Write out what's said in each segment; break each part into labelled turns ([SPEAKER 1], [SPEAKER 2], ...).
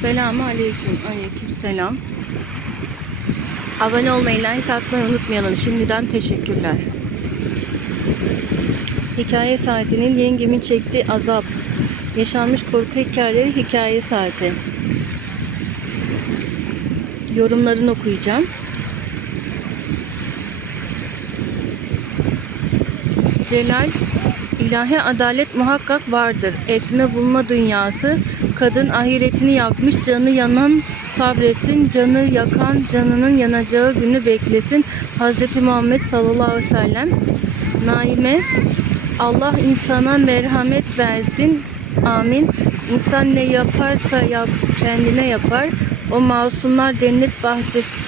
[SPEAKER 1] Selamun aleyküm. Aleyküm selam. Abone olmayı, like atmayı unutmayalım. Şimdiden teşekkürler. Hikaye saatinin yengemin çektiği azap. Yaşanmış korku hikayeleri hikaye saati. Yorumlarını okuyacağım. Celal ilahi adalet muhakkak vardır. Etme bulma dünyası. Kadın ahiretini yakmış, canı yanan sabretsin, canı yakan canının yanacağı günü beklesin. Hz. Muhammed sallallahu aleyhi ve sellem. Naime Allah insana merhamet versin. Amin. İnsan ne yaparsa yap, kendine yapar. O masumlar cennet bahçesi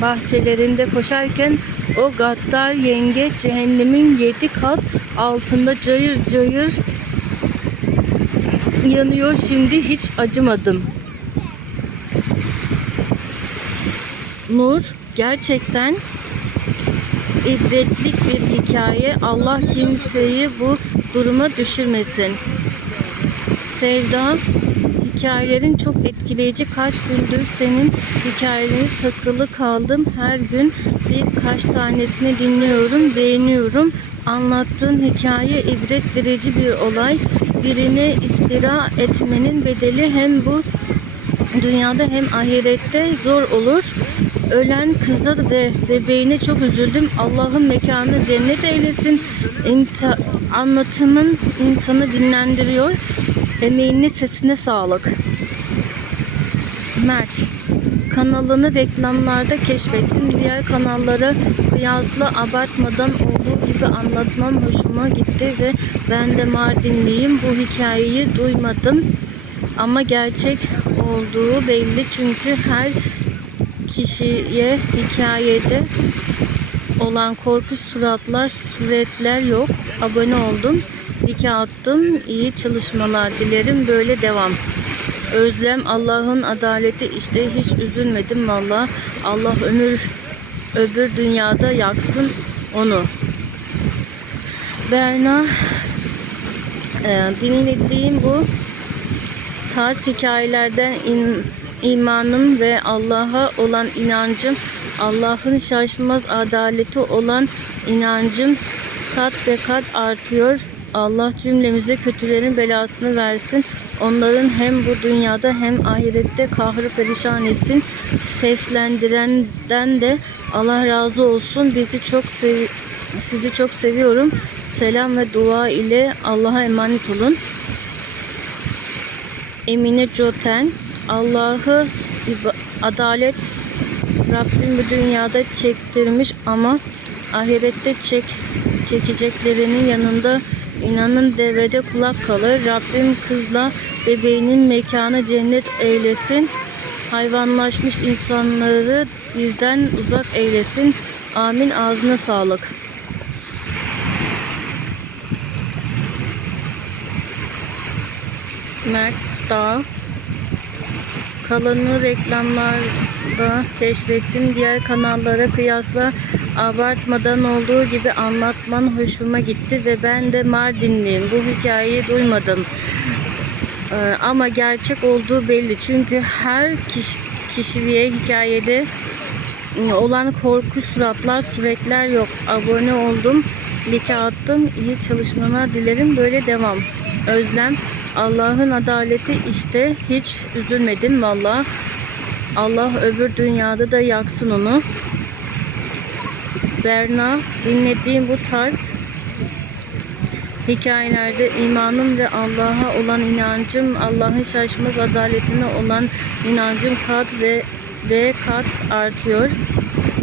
[SPEAKER 1] bahçelerinde koşarken o gaddar yenge cehennemin yedi kat altında cayır cayır yanıyor şimdi hiç acımadım. Nur gerçekten ibretlik bir hikaye. Allah kimseyi bu duruma düşürmesin. Sevda hikayelerin çok etkileyici. Kaç gündür senin hikayelerine takılı kaldım. Her gün birkaç tanesini dinliyorum, beğeniyorum. Anlattığın hikaye ibret verici bir olay. Birine iftira etmenin bedeli hem bu dünyada hem ahirette zor olur. Ölen kıza ve bebeğine çok üzüldüm. Allah'ın mekanı cennet eylesin. İmta- anlatımın insanı dinlendiriyor. Emeğine sesine sağlık. Mert kanalını reklamlarda keşfettim. Diğer kanallara kıyasla abartmadan olduğu gibi anlatmam hoşuma gitti ve ben de Mardinliyim. Bu hikayeyi duymadım ama gerçek olduğu belli çünkü her kişiye hikayede olan korkunç suratlar, suretler yok. Abone oldum. Like attım. İyi çalışmalar dilerim. Böyle devam. Özlem Allah'ın adaleti işte hiç üzülmedim valla. Allah ömür öbür dünyada yaksın onu. Berna e, dinlediğim bu tarz hikayelerden in, imanım ve Allah'a olan inancım, Allah'ın şaşmaz adaleti olan inancım kat ve kat artıyor. Allah cümlemize kötülerin belasını versin. Onların hem bu dünyada hem ahirette kahrı perişan etsin. Seslendirenden de Allah razı olsun. Bizi çok sev sizi çok seviyorum. Selam ve dua ile Allah'a emanet olun. Emine Coten Allah'ı adalet Rabbim bu dünyada çektirmiş ama ahirette çek çekeceklerinin yanında inanın devede kulak kalır. Rabbim kızla bebeğinin mekanı cennet eylesin. Hayvanlaşmış insanları bizden uzak eylesin. Amin. Ağzına sağlık. Mert Dağ Kalanı reklamlarda keşfettim. Diğer kanallara kıyasla abartmadan olduğu gibi anlatman hoşuma gitti ve ben de Mardinliyim. Bu hikayeyi duymadım. Ee, ama gerçek olduğu belli. Çünkü her kişi, kişiliğe hikayede olan korku suratlar, suretler yok. Abone oldum. Like attım. İyi çalışmalar dilerim. Böyle devam. Özlem. Allah'ın adaleti işte hiç üzülmedim valla. Allah öbür dünyada da yaksın onu. Berna dinlediğim bu tarz hikayelerde imanım ve Allah'a olan inancım, Allah'ın şaşmaz adaletine olan inancım kat ve ve kat artıyor.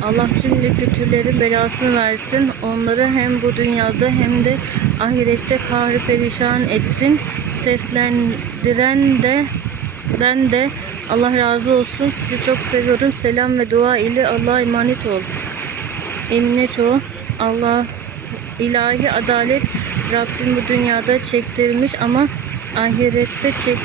[SPEAKER 1] Allah cümle kötülerin belasını versin. Onları hem bu dünyada hem de ahirette kahri perişan etsin. Seslendiren de ben de Allah razı olsun. Sizi çok seviyorum. Selam ve dua ile Allah'a emanet ol. Emine Çoğu Allah ilahi adalet Rabbim bu dünyada çektirmiş ama ahirette çek,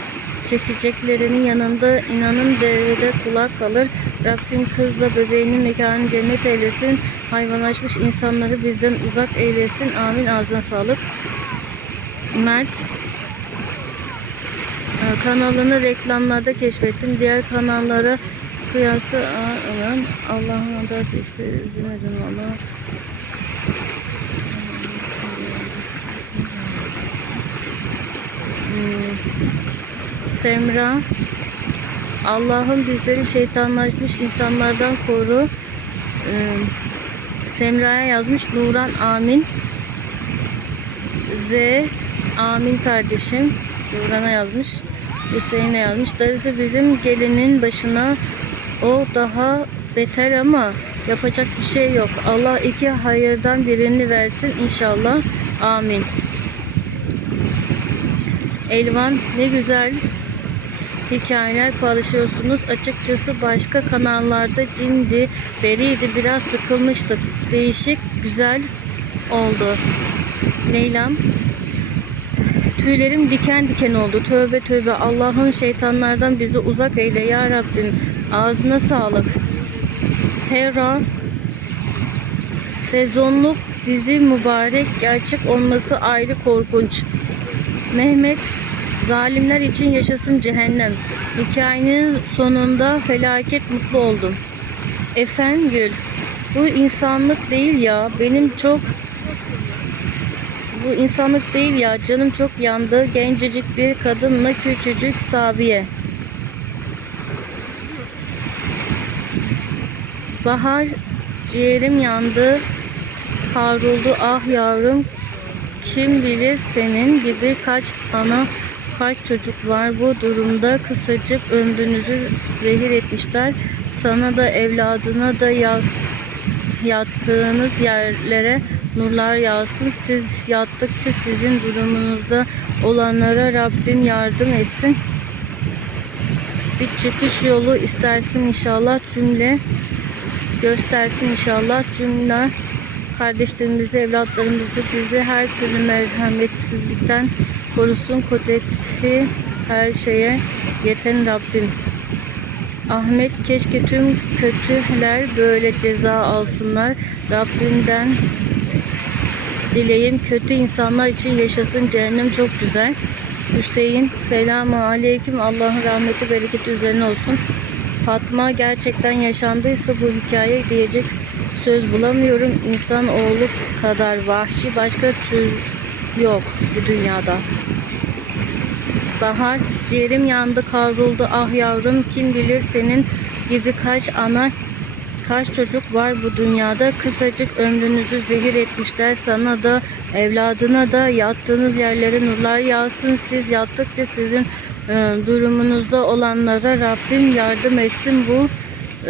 [SPEAKER 1] çekeceklerinin yanında inanın devrede kulak kalır. Rabbim kızla bebeğinin mekanını cennet eylesin. Hayvanlaşmış insanları bizden uzak eylesin. Amin. Ağzına sağlık. Mert Kanalını reklamlarda keşfettim. Diğer kanallara kıyası alan Allah'ın adı işte üzülmedim Allah. Hmm. Semra Allah'ım bizleri şeytanlaşmış insanlardan koru. Ee, Semra'ya yazmış Nuran Amin. Z Amin kardeşim. Nuran'a yazmış. Hüseyin'e yazmış. Darısı bizim gelinin başına o daha beter ama yapacak bir şey yok. Allah iki hayırdan birini versin inşallah. Amin. Elvan ne güzel hikayeler paylaşıyorsunuz. Açıkçası başka kanallarda cindi, deriydi. Biraz sıkılmıştık. Değişik, güzel oldu. Leyla'm Tüylerim diken diken oldu. Tövbe tövbe. Allah'ın şeytanlardan bizi uzak eyle ya Rabbim. Ağzına sağlık. Hera sezonluk dizi mübarek gerçek olması ayrı korkunç. Mehmet zalimler için yaşasın cehennem. Hikayenin sonunda felaket mutlu oldum. Esengül bu insanlık değil ya. Benim çok bu insanlık değil ya. Canım çok yandı. Gencecik bir kadınla küçücük Sabiye. Bahar ciğerim yandı. Kavruldu ah yavrum. Kim bilir senin gibi kaç ana kaç çocuk var bu durumda kısacık ömrünüzü zehir etmişler. Sana da evladına da ya, yattığınız yerlere nurlar yağsın. Siz yattıkça sizin durumunuzda olanlara Rabbim yardım etsin. Bir çıkış yolu istersin inşallah cümle göstersin inşallah cümle kardeşlerimizi, evlatlarımızı bizi her türlü merhametsizlikten korusun. Kudreti her şeye yeten Rabbim. Ahmet keşke tüm kötüler böyle ceza alsınlar. Rabbimden dileğim kötü insanlar için yaşasın cehennem çok güzel. Hüseyin selamun aleyküm Allah'ın rahmeti bereketi üzerine olsun. Fatma gerçekten yaşandıysa bu hikaye diyecek söz bulamıyorum. İnsan oğlu kadar vahşi başka tür yok bu dünyada. Bahar ciğerim yandı kavruldu ah yavrum kim bilir senin gibi kaç ana kaç çocuk var bu dünyada. Kısacık ömrünüzü zehir etmişler. Sana da evladına da yattığınız yerlere nurlar yağsın. Siz yattıkça sizin e, durumunuzda olanlara Rabbim yardım etsin. Bu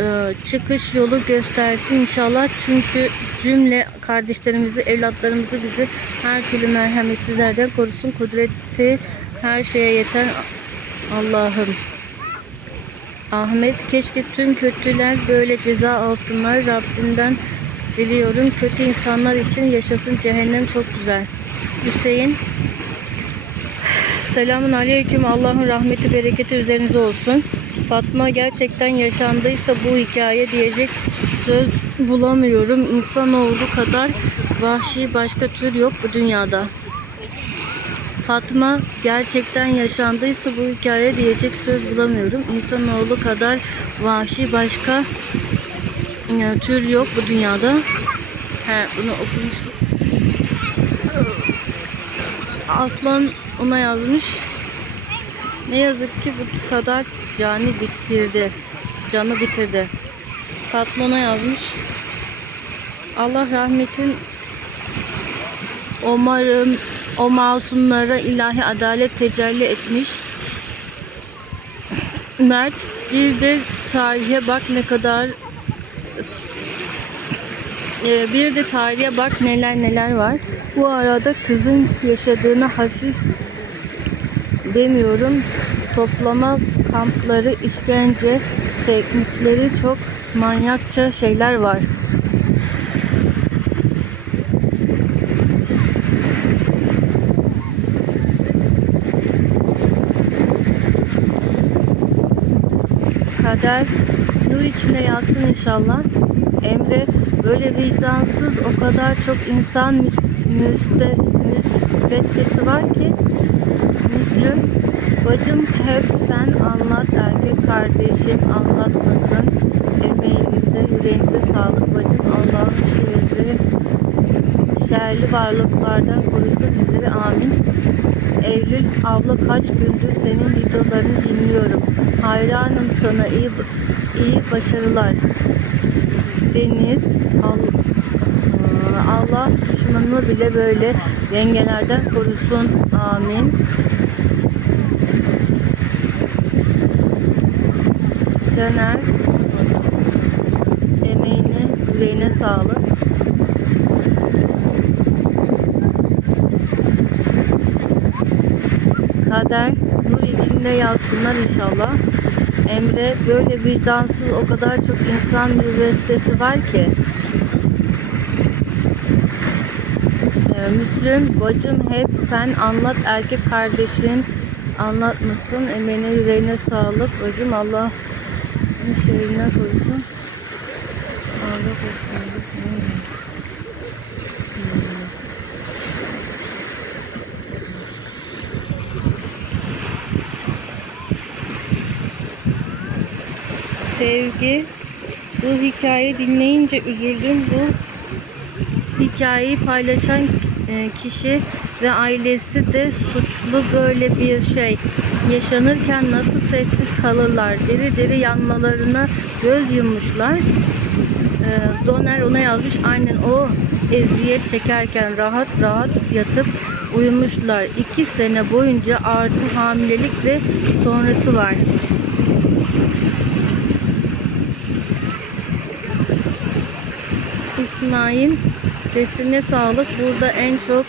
[SPEAKER 1] e, çıkış yolu göstersin inşallah. Çünkü cümle kardeşlerimizi evlatlarımızı bizi her türlü merhametsizlerden korusun. Kudreti her şeye yeter Allah'ım Ahmet keşke tüm kötüler böyle ceza alsınlar. Rabbimden diliyorum kötü insanlar için yaşasın. Cehennem çok güzel. Hüseyin Selamun Aleyküm. Allah'ın rahmeti bereketi üzerinize olsun. Fatma gerçekten yaşandıysa bu hikaye diyecek söz bulamıyorum. İnsanoğlu kadar vahşi başka tür yok bu dünyada Fatma gerçekten yaşandıysa bu hikaye diyecek söz bulamıyorum. İnsanoğlu kadar vahşi başka e, tür yok bu dünyada. He, bunu okumuştuk. Aslan ona yazmış. Ne yazık ki bu kadar cani bitirdi. Canı bitirdi. Fatma ona yazmış. Allah rahmetin umarım o masumlara ilahi adalet tecelli etmiş. Mert bir de tarihe bak ne kadar Ee, bir de tarihe bak neler neler var. Bu arada kızın yaşadığını hafif demiyorum. Toplama kampları, işkence teknikleri çok manyakça şeyler var. Kader nur içinde yatsın inşallah. Emre böyle vicdansız o kadar çok insan müs- müste, müsbettesi var ki. Müs, Müslüm Bacım hep sen anlat erkek kardeşim anlatmasın. Emeğinize yüreğinize sağlık bacım. Allah'ın şerri şerli varlıklardan korusun bizleri. Amin. Eylül abla kaç gündür senin videolarını dinliyorum hayranım sana iyi iyi başarılar Deniz Allah düşmanımı bile böyle yengelerden korusun. Amin. Caner emeğine, yüreğine sağlık. Kader nur içinde yatsınlar inşallah. Emre böyle vicdansız o kadar çok insan müvestesi var ki. Ee, Müslüm bacım hep sen anlat erkek kardeşin anlatmasın. Emeğine yüreğine sağlık. Bacım Allah şerrinden korusun Allah korusun. Sevgi. Bu hikayeyi dinleyince üzüldüm. Bu hikayeyi paylaşan e, kişi ve ailesi de suçlu böyle bir şey. Yaşanırken nasıl sessiz kalırlar? Diri diri yanmalarına göz yummuşlar E, Doner ona yazmış aynen o eziyet çekerken rahat rahat yatıp uyumuşlar. İki sene boyunca artı hamilelik ve sonrası var İsmail sesine sağlık. Burada en çok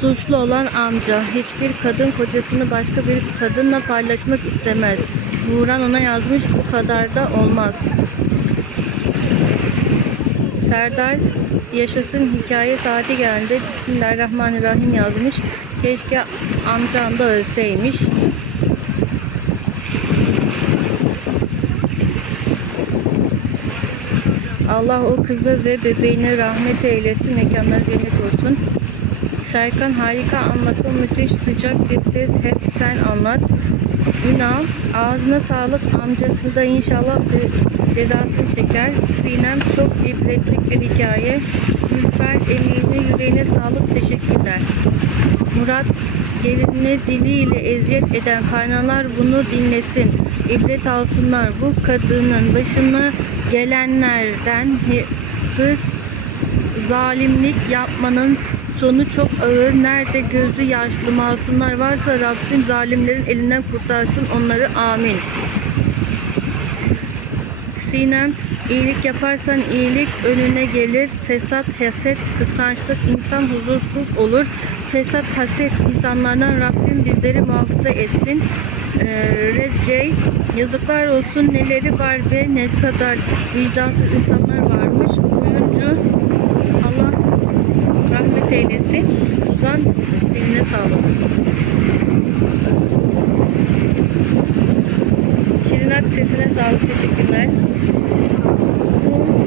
[SPEAKER 1] suçlu olan amca. Hiçbir kadın kocasını başka bir kadınla paylaşmak istemez. Nuran ona yazmış bu kadar da olmaz. Serdar yaşasın hikaye saati geldi. Bismillahirrahmanirrahim yazmış. Keşke amcam da ölseymiş. Allah o kızı ve bebeğine rahmet eylesin. Mekanları cennet olsun. Serkan harika anlatım. Müthiş sıcak bir ses. Hep sen anlat. Ünal ağzına sağlık. Amcası da inşallah cezasını çeker. Sinem çok ibretlik bir hikaye. Gülfer emeğine yüreğine sağlık. Teşekkürler. Murat gelinini diliyle eziyet eden kaynalar bunu dinlesin. İbret alsınlar. Bu kadının başına gelenlerden hırs, zalimlik yapmanın sonu çok ağır. Nerede gözü yaşlı masumlar varsa Rabbim zalimlerin elinden kurtarsın onları. Amin. Sinem iyilik yaparsan iyilik önüne gelir. Fesat, haset, kıskançlık insan huzursuz olur. Fesat, haset insanlardan Rabbim bizleri muhafaza etsin. Ee, Rezcey yazıklar olsun neleri var ve ne kadar vicdansız insanlar varmış. Oyuncu Allah rahmet eylesin. Uzan eline sağlık. Şirinak sesine sağlık. Teşekkürler. Bu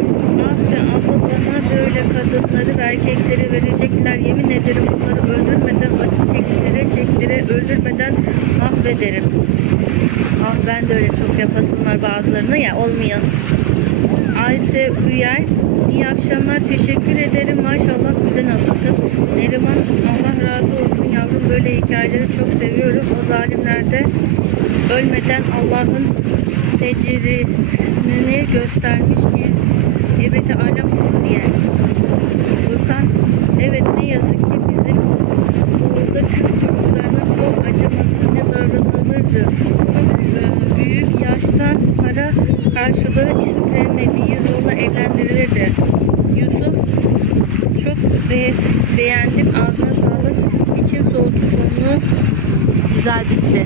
[SPEAKER 1] abla bana böyle kadınları ve erkekleri verecekler. Yemin ederim bunları öldürmeden acı çektire çektire öldürmeden mahvederim. Ah ben de öyle çok yapasım var bazılarına ya olmuyor. Ayse Üyer iyi akşamlar teşekkür ederim maşallah güzel anlattım. Neriman Allah razı olsun yavrum böyle hikayeleri çok seviyorum. O zalimlerde ölmeden Allah'ın tecrisini göstermiş ki ebedi alem diye. Furkan evet ne yazık ki bizim doğuda kız çocuklarına çok acımasızca davranılırdı. Çok e, büyük yaşta para karşılığı istemediği zorla evlendirilirdi. Yusuf çok be beğendim ağzına sağlık. İçim soğudu sonu güzel bitti.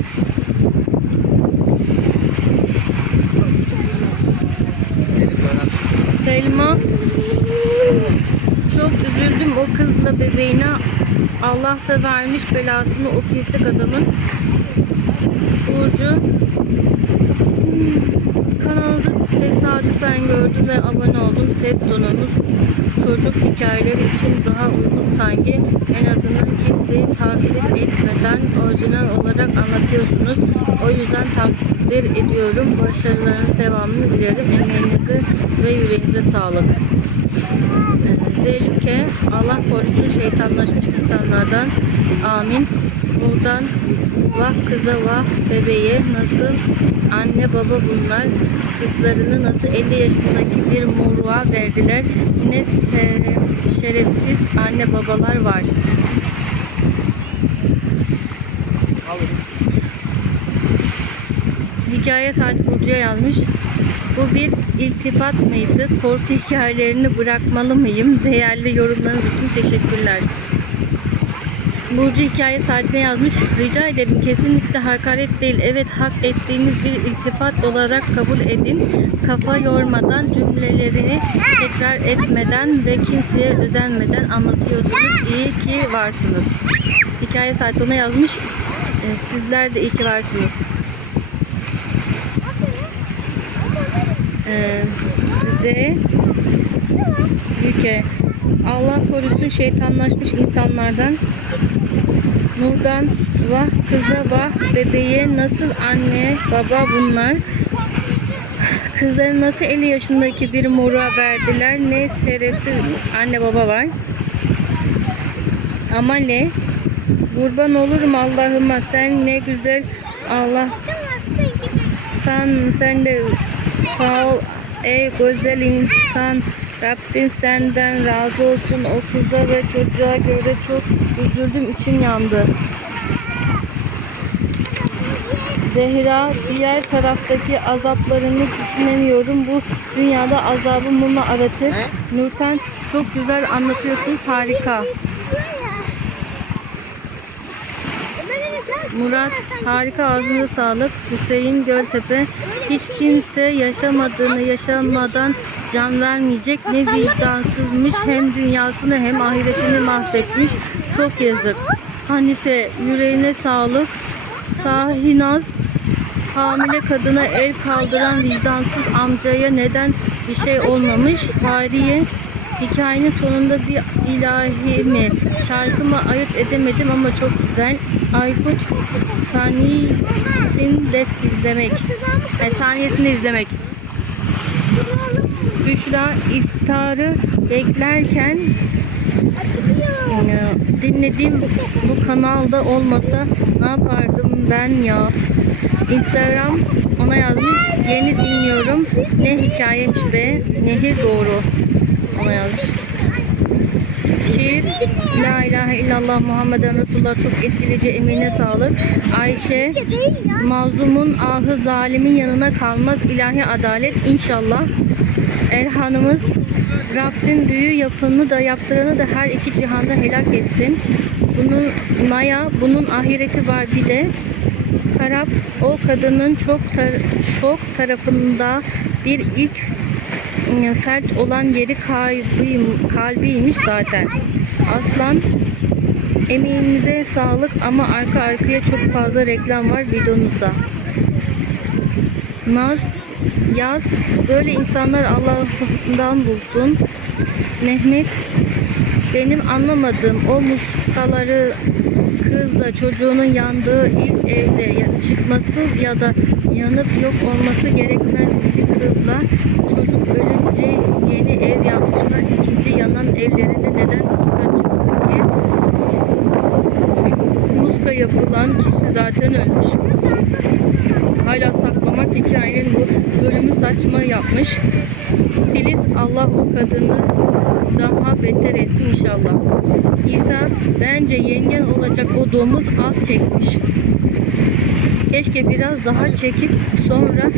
[SPEAKER 1] Selma çok üzüldüm o kızla bebeğine. Allah da vermiş belasını o pislik adamın. Burcu hmm, kanalınızı tesadüf Lütfen gördüm ve abone oldum. Ses tonunuz çocuk hikayeleri için daha uygun sanki. En azından kimseyi taklit etmeden orijinal olarak anlatıyorsunuz. O yüzden takdir ediyorum. Başarılarınız devamını dilerim. Emeğinize ve yüreğinize sağlık. Ee, Zelüke Allah korusun şeytanlaşmış insanlardan. Amin. Buradan vah kıza vah bebeğe nasıl anne baba bunlar kızlarını nasıl 50 yaşındaki bir moruğa verdiler. Ne se- şerefsiz anne babalar var. Hikaye Saat Burcu'ya yazmış. Bu bir iltifat mıydı? Korku hikayelerini bırakmalı mıyım? Değerli yorumlarınız için teşekkürler. Burcu hikaye saatine yazmış. Rica ederim kesinlikle hakaret değil. Evet hak ettiğiniz bir iltifat olarak kabul edin. Kafa yormadan cümlelerini tekrar etmeden ve kimseye özenmeden anlatıyorsunuz. İyi ki varsınız. Hikaye saati ona yazmış. Ee, Sizler de iyi ki varsınız. Ee, Z Ülke Allah korusun şeytanlaşmış insanlardan Nurdan vah kıza vah bebeğe nasıl anne baba bunlar? Kızları nasıl 50 yaşındaki bir moruğa verdiler? Ne şerefsiz anne baba var. Ama ne? Kurban olurum Allah'ıma. Sen ne güzel Allah. Sen sen de sağ ol ey güzel insan. Rabbim senden razı olsun. O kıza ve çocuğa göre çok üzüldüm. içim yandı. Zehra diğer taraftaki azaplarını düşünemiyorum. Bu dünyada azabı mumla aratır. Nurten çok güzel anlatıyorsunuz. Harika. Murat harika ağzına sağlık. Hüseyin Göltepe hiç kimse yaşamadığını yaşamadan can vermeyecek ne vicdansızmış hem dünyasını hem ahiretini mahvetmiş. Çok yazık. Hanife yüreğine sağlık. Sahinaz hamile kadına el kaldıran vicdansız amcaya neden bir şey olmamış? Fahriye hikayenin sonunda bir ilahi mi şarkı mı ayırt edemedim ama çok güzel. Aykut saniyesini de izlemek. Yani saniyesini izlemek. Büşra iftarı beklerken e, dinlediğim bu kanalda olmasa ne yapardım ben ya? Instagram ona yazmış. Yeni dinliyorum. Ne hikayemiş be. Nehir doğru. Ona yazmış. Şiir La ilahe illallah Muhammeden Resulullah çok etkileyici emine sağlık. Ayşe mazlumun ahı zalimin yanına kalmaz ilahi adalet inşallah. Erhan'ımız Rabbim büyü yapanı da yaptıranı da her iki cihanda helak etsin. Bunun Maya bunun ahireti var bir de. Karap o kadının çok tar- çok tarafında bir ilk fert olan yeri kalbiyim, kalbiymiş zaten. Aslan emeğinize sağlık ama arka arkaya çok fazla reklam var videonuzda. Naz yaz böyle insanlar Allah'ından bulsun. Mehmet benim anlamadığım o muskaları kızla çocuğunun yandığı ilk evde çıkması ya da yanıp yok olması gerekmez bir kızla çocuk ölünce yeni ev yapmışlar. İkinci yanan evlerinde neden muska çıksın ki? Muska yapılan kişi zaten ölmüş. Hala saklamak hikayenin bu bölümü saçma yapmış. Filiz Allah o kadını daha beter etsin inşallah. İsa bence yengen olacak o domuz az çekmiş. Keşke biraz daha çekip sonra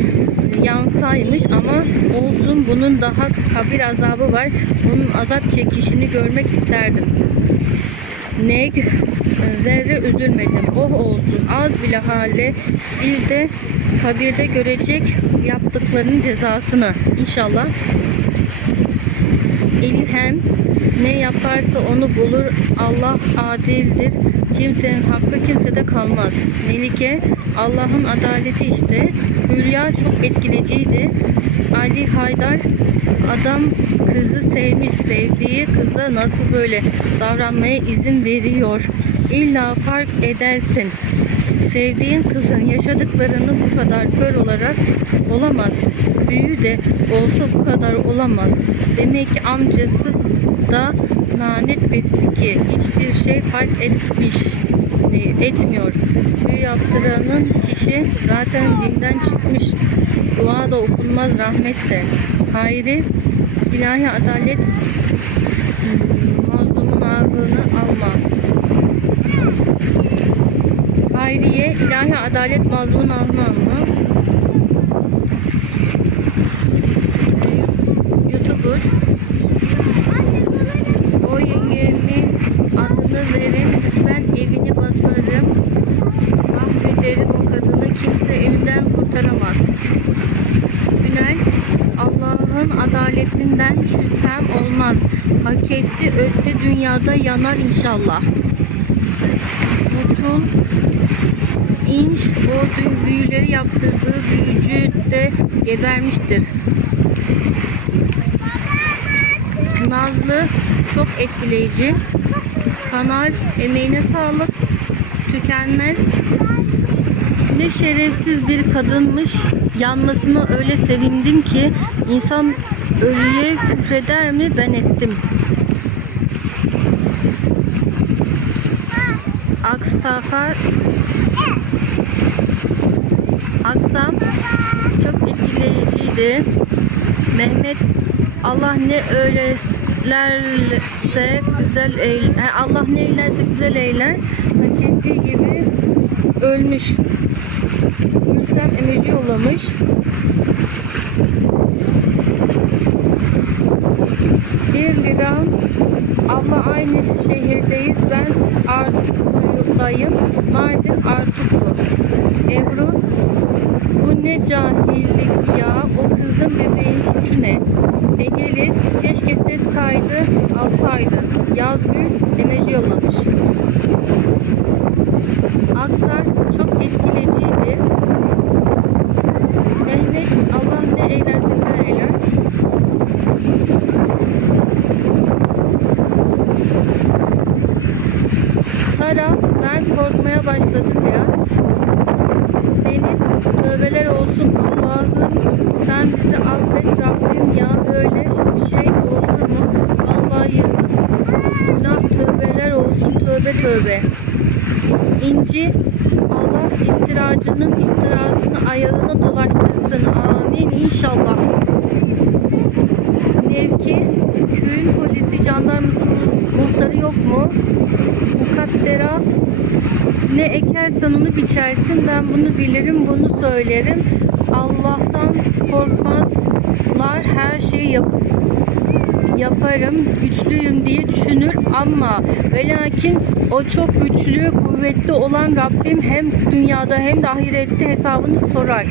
[SPEAKER 1] yansaymış ama olsun bunun daha kabir azabı var. Onun azap çekişini görmek isterdim. Ne zerre üzülmedim. Oh olsun az bile hale bir de kabirde görecek yaptıklarının cezasını inşallah. İlhem ne yaparsa onu bulur. Allah adildir. Kimsenin hakkı kimsede kalmaz. Melike Allah'ın adaleti işte. Hülya çok etkileyiciydi. Ali Haydar adam kızı sevmiş, sevdiği kıza nasıl böyle davranmaya izin veriyor. İlla fark edersin. Sevdiğin kızın yaşadıklarını bu kadar kör olarak olamaz. Büyü de olsa bu kadar olamaz. Demek ki amcası da lanet besin ki hiçbir şey fark etmiş etmiyor. Büyü yaptıranın kişi zaten dinden çıkmış. Dua da okunmaz rahmet de. Hayri ilahi adalet mazlumun ahını alma. Hayriye ilahi adalet mazlumun ahını alma. YouTuber o yengemin adını verin lütfen evini basarım. Mahvederim o kadını kimse elimden kurtaramaz. Günel Allah'ın adaletinden şüphem olmaz. Hak etti öte dünyada yanar inşallah. Mutul İnş o büyüleri yaptırdığı büyücü de gebermiştir. Nazlı çok etkileyici. Kanar emeğine sağlık. Tükenmez. Ne şerefsiz bir kadınmış. Yanmasına öyle sevindim ki insan ölüye küfreder mi ben ettim. Aksakar Aksam çok etkileyiciydi. Mehmet Allah ne öylelerse güzel eyle, he, Allah ne eylerse güzel eyler. Hak ettiği gibi ölmüş. Emoji yollamış. Bir lira Abla aynı şehirdeyiz. Ben Artuklu'dayım. Mardin Artuklu. Ebru bu ne cahillik ya. O kızın bebeğin suçu ne? Egeli keşke ses kaydı alsaydı. Yazgül emoji yollamış. Aksar çok etkileyiciydi. Mehmet Allah ne eylerse bize eyler. Sara ben korkmaya başladım biraz. Deniz tövbeler olsun Allah'ım sen bizi affet Rabbim ya böyle bir şey olur mu? Vallahi yazık. Günah tövbeler olsun tövbe tövbe. İnci Allah iftiracının iftirasını ayağına dolaştırsın. Amin inşallah. Nevki köyün polisi jandarması mu- muhtarı yok mu? Mukadderat ne ekersen onu biçersin. Ben bunu bilirim, bunu söylerim. Allah'tan korkmazlar. Her şeyi yap yaparım. Güçlüyüm diye düşünür ama ve lakin o çok güçlü, kuvvetli olan Rabbim hem dünyada hem de ahirette hesabını sorar.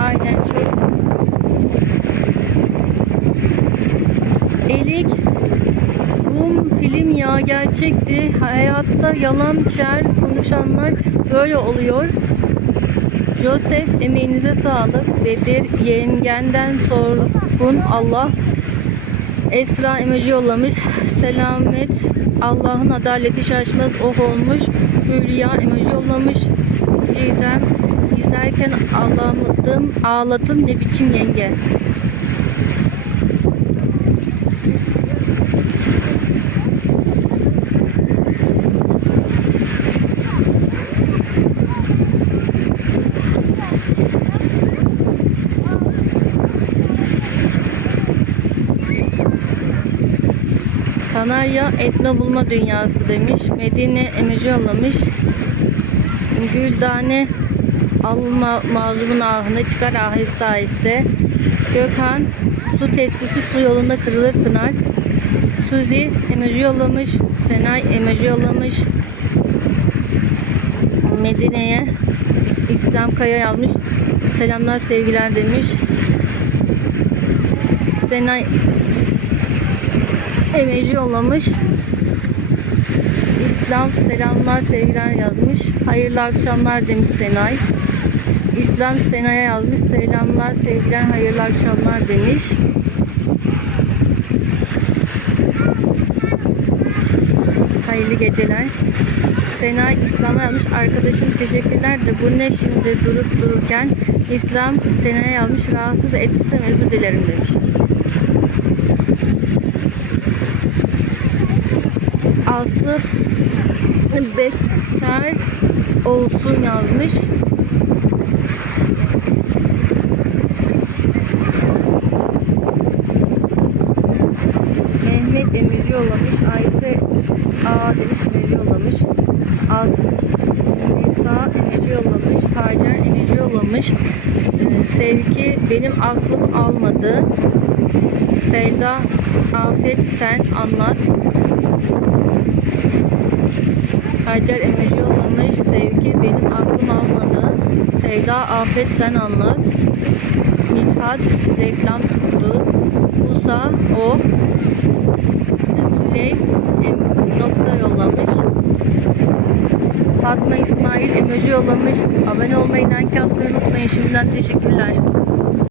[SPEAKER 1] Aynen çok. Elik Bum film ya gerçekti. Hayatta yalan şer konuşanlar böyle oluyor. Joseph emeğinize sağlık. Bedir yengenden sorgun Allah. Esra emoji yollamış. Selamet. Allah'ın adaleti şaşmaz oh olmuş. Hülya emoji yollamış. Cidem izlerken ağlamadım, ağladım ne biçim yenge. Kanarya etno bulma dünyası demiş. Medine emoji yollamış. Güldane alma mazlumun ahını çıkar aheste aheste. Gökhan su testisi su yolunda kırılır pınar. Suzi emoji yollamış. Senay emoji yollamış. Medine'ye İslam Kaya yazmış. Selamlar sevgiler demiş. Senay emoji yollamış. İslam selamlar sevgiler yazmış. Hayırlı akşamlar demiş Senay. İslam Senay'a yazmış. Selamlar sevgiler hayırlı akşamlar demiş. Hayırlı geceler. Senay İslam'a yazmış. Arkadaşım teşekkürler de bu ne şimdi durup dururken İslam Senay'a yazmış. Rahatsız ettiysem özür dilerim demiş. Aslı Bekar olsun yazmış. Mehmet emoji yollamış. Ayse A demiş emoji yollamış. Az Nisa emoji yollamış. Hacer emoji yollamış. Ee, Sevgi benim aklım almadı. Selda Afet sen anlat. Hacer emoji yollamış. Sevgi benim aklım almadı. Sevda Afet sen anlat. Mithat reklam tuttu. Musa o. Süley em- nokta yollamış. Fatma İsmail emoji yollamış. Abone olmayı, like atmayı unutmayın. Şimdiden teşekkürler.